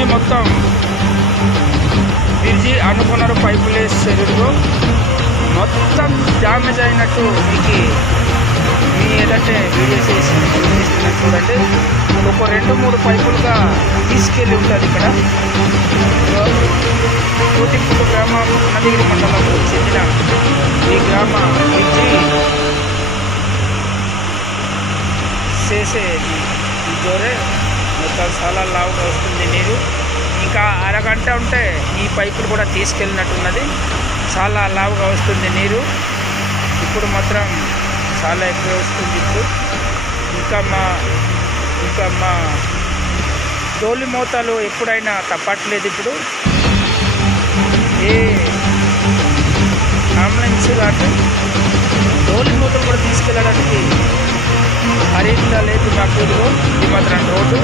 Bridge మొత్తం bridge అనుకున్నారు పైపులు వేసేరుడు మొత్తం డ్యామేజ్ అయినట్టు మీకు మీ ఏదంటే వీడియోస్ వేస్తున్నా చూడండి. ఒక 2-3 పైపులుగా తీసుకెళ్ళి ఉంటుంది ఇక్కడ. కోటింపుడు గ్రామం నదిగిరి మండలంలో చెందిన ఈ గ్రామ బ్రిడ్జి చేసే ఈ జోరే మొత్తం చాలా లావుగా వస్తుంది నీరు. ఇంకా అరగంట ఉంటే ఈ పైపులు కూడా తీసుకెళ్ళినట్టున్నది. చాలా లావుగా వస్తుంది నీరు. ఇప్పుడు మాత్రం చాలా ఎక్కువ వస్తుంది. ఇప్పుడు ఇంకా మా డోలి మోతాలు ఎప్పుడైనా తప్పట్లేదు. ఇప్పుడు ఏ అంబులెన్స్ కానీ డోలి మూతలు కూడా తీసుకెళ్ళడానికి అరేంజ్గా లేదు మాకు. ఇది మాత్రం రోడ్డు